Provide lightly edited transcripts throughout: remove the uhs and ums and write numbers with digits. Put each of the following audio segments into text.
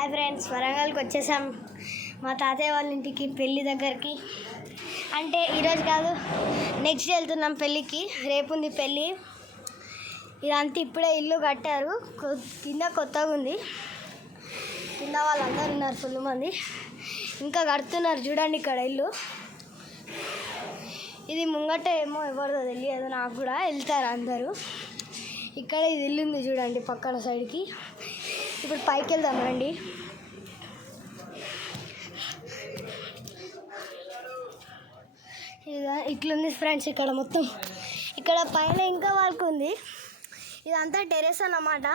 Hi friends, వరంగల్కి వచ్చేసాం మా తాతయ్య వాళ్ళ ఇంటికి పెళ్ళి దగ్గరికి. అంటే ఈరోజు కాదు, నెక్స్ట్ వెళ్తున్నాం పెళ్ళికి. రేపు ఉంది పెళ్ళి. ఇదంతా ఇప్పుడే ఇల్లు కట్టారు, కింద కొత్తగా ఉంది. కింద వాళ్ళందరూ ఉన్నారు, ఫుల్ మంది. ఇంకా కడుతున్నారు చూడండి ఇక్కడ ఇల్లు. ఇది ముంగట ఏమో ఎవరిదో తెలియదు నాకు కూడా, వెళ్తారు అందరూ. ఇక్కడ ఇది ఇల్లు ఉంది చూడండి పక్కన సైడ్కి. ఇప్పుడు పైకి వెళ్దాం రండి. ఇట్లుంది ఫ్రెండ్స్ ఇక్కడ మొత్తం. ఇక్కడ పైన ఇంకా వర్క్ ఉంది. ఇదంతా టెర్రస్ అన్నమాట.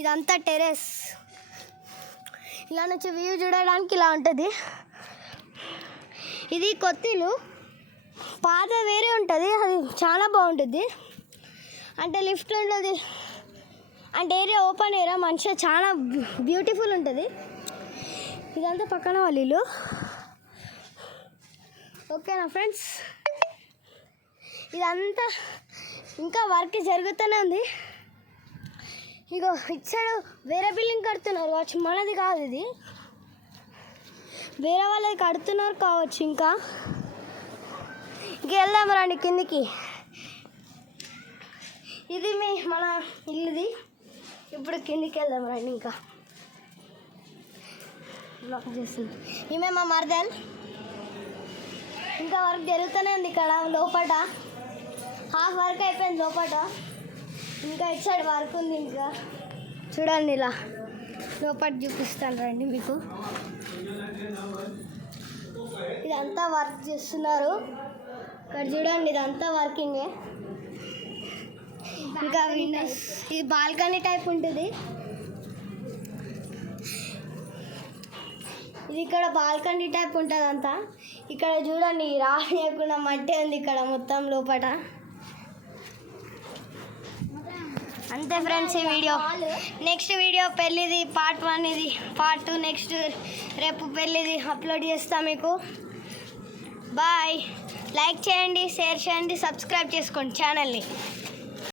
ఇదంతా టెర్రస్. ఇలా నుంచి వ్యూ చూడడానికి ఇలా ఉంటుంది. ఇది కొత్త ఇల్లు, పాత వేరే ఉంటుంది. అది చాలా బాగుంటుంది. అంటే లిఫ్ట్ ఉంటుంది, అంటే ఏరియా ఓపెన్ ఏరియా, మంచిగా చాలా బ్యూటిఫుల్ ఉంటుంది. ఇదంతా పక్కన వాళ్ళ ఇల్లు. ఓకేనా ఫ్రెండ్స్, ఇదంతా ఇంకా వర్క్ జరుగుతూనే ఉంది. ఇగో ఇచ్చాడు వేరే బిల్డింగ్ కడుతున్నారు కావచ్చు, మనది కాదు ఇది, వేరే వాళ్ళది కడుతున్నారు కావచ్చు. ఇంకా వెళ్దాం రండి కిందికి. ఇది మన ఇల్లుది. ఇప్పుడు కిందికి వెళ్దాం రండి. ఇంకా బ్లాక్ చేస్తుంది. ఈమె మా మరదల్. ఇంకా వర్క్ జరుగుతూనే ఉంది ఇక్కడ లోపల. హాఫ్ వర్క్ అయిపోయింది లోపల, ఇంకా ఇటు సైడ్ వర్క్ ఉంది. ఇంకా చూడండి ఇలా లోపల చూపిస్తాను రండి మీకు. ఇదంతా వర్క్ చేస్తున్నారు ఇక్కడ చూడండి. ఇదంతా వర్కింగే. ఇంకా విండోస్, ఇది బాల్కనీ టైప్ ఉంటుంది. ఇది ఇక్కడ బాల్కనీ టైప్ ఉంటుంది అంతా. ఇక్కడ చూడండి రానియకుండా మట్టి ఉంది ఇక్కడ మొత్తం లోపల. అంతే ఫ్రెండ్స్ ఈ వీడియో. నెక్స్ట్ వీడియో పెళ్ళిది పార్ట్ 1, ఇది పార్ట్ 2. నెక్స్ట్ రేపు పెళ్ళిది అప్లోడ్ చేస్తా మీకు. బాయ్. లైక్ చేయండి, షేర్ చేయండి, సబ్స్క్రైబ్ చేసుకోండి ఛానల్ని.